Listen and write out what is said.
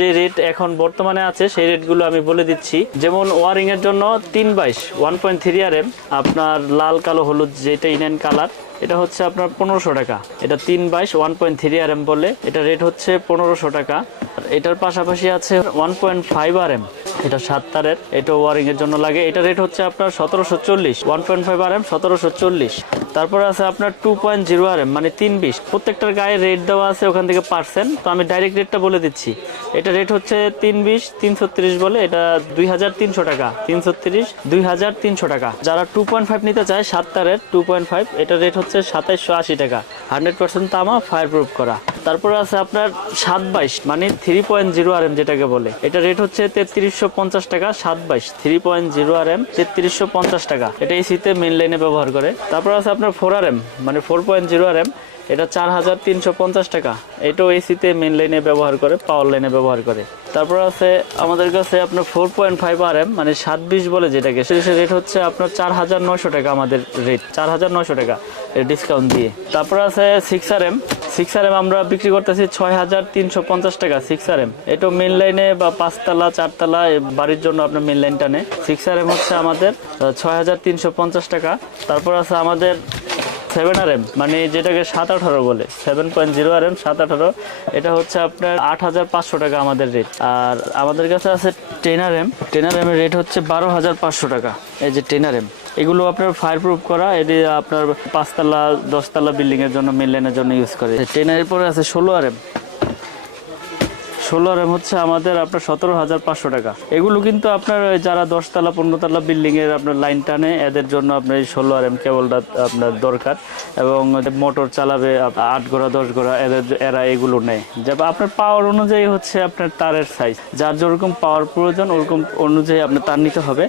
যে রেট এখন বর্তমানে আছে, সেই রেটগুলো আমি বলে দিচ্ছি। যেমন ওয়ারিং এর জন্য তিন বাইশ one point three R M আপনার লাল, কালো, হলুদ যেটা ইনেন কালার এটা হচ্ছে আপনার পনেরোশো টাকা। এটা তিন বাইশ one point three R M বলে, এটা রেট হচ্ছে পনেরোশো টাকা। এটার পাশাপাশি আছে one point five R M এটা সাত তারের এটা ওয়ারিং এর জন্য লাগে। এটা রেট হচ্ছে আপনার সতেরোশো চল্লিশ one point five R M সতেরোশো চল্লিশ। তারপরে আছে আপনার two point zero R M মানে তিন বিশ। প্রত্যেকটার গায়ে রেট দেওয়া আছে ওখান থেকে পার্সেন্ট তো আমি ডাইরেক্ট রেটটা বলে দিচ্ছি। এটা রেট হচ্ছে তিন বিশ, তিনশো তিরিশ বলে, এটা দুই হাজার তিনশো টাকা। তিনশো তিরিশ, দুই হাজার তিনশো টাকা। যারা টু পয়েন্ট ফাইভ নিতে চায়, সাত তারের টু পয়েন্ট ফাইভ এটা রেট হচ্ছে সাতাইশশো আশি টাকা। হান্ড্রেড পার্সেন্ট তামা ফায়ার প্রুফ করা। তারপরে আছে আপনার সাত বাইশ মানে three point zero R M যেটাকে বলে। এটা রেট হচ্ছে তেত্রিশশো পঞ্চাশ টাকা, সাত বাইশ three point zero R M তেত্রিশশো পঞ্চাশ টাকা। এটা এই এসিতে মেন লাইনে ব্যবহার করে। তারপর আছে আপনার ফোর আর এম মানে four point zero R M এটা চার হাজার তিনশো পঞ্চাশ টাকা। এটাও এসিতে মেন লাইনে ব্যবহার করে পাওয়ার লাইনে ব্যবহার করে। তারপর আছে আমাদের কাছে আপনার four point five R M মানে সাত বিশ বলে যেটাকে সেটা রেট হচ্ছে আপনার চার হাজার নয়শো টাকা আমাদের রেট চার হাজার নয়শো টাকা ডিসকাউন্ট দিয়ে। তারপর আছে six R M six R M আমরা বিক্রি করতেছি ছয় হাজার তিনশো পঞ্চাশ টাকা সিক্স আর এম এটা মেন লাইনে বা পাঁচতলা, চারতলা বাড়ির জন্য আপনার মেন লাইন টানে। সিক্স আর এম হচ্ছে আমাদের ছয় হাজার তিনশো পঞ্চাশ টাকা। তারপর আছে আমাদের সেভেন আর এম মানে যেটাকে সাত আঠারো বলে seven point zero R M সাত আঠারো। এটা হচ্ছে আপনার আট হাজার পাঁচশো টাকা আমাদের রেট আর আমাদের কাছে আছে টেন আর এম টেন এমের রেট হচ্ছে বারো হাজার পাঁচশো টাকা, এই যে টেন এম এগুলো আপনার ফায়ার প্রুফ করা, এটি আপনার পাঁচতলা, দশতলা বিল্ডিং এর জন্য মেন লাইনের জন্য ইউজ করে। টেন এর পরে আছে ষোলো আর এম ষোলো আর এম হচ্ছে আমাদের আপনার সতেরো হাজার পাঁচশো টাকা। এগুলো কিন্তু আপনার যারা দশতলা, পনেরোতলা বিল্ডিং এর আপনার লাইন টানে, এদের জন্য আপনার এই ষোলো আর এম কেবলটা আপনার দরকার। এবং মোটর চালাবে আট ঘোড়া, দশ ঘোড়া, এদের এরা এগুলো নেয়। যেমন আপনার পাওয়ার অনুযায়ী হচ্ছে আপনার তারের সাইজ যার যেরকম পাওয়ার প্রয়োজন, ওরকম অনুযায়ী আপনার তার নিতে হবে।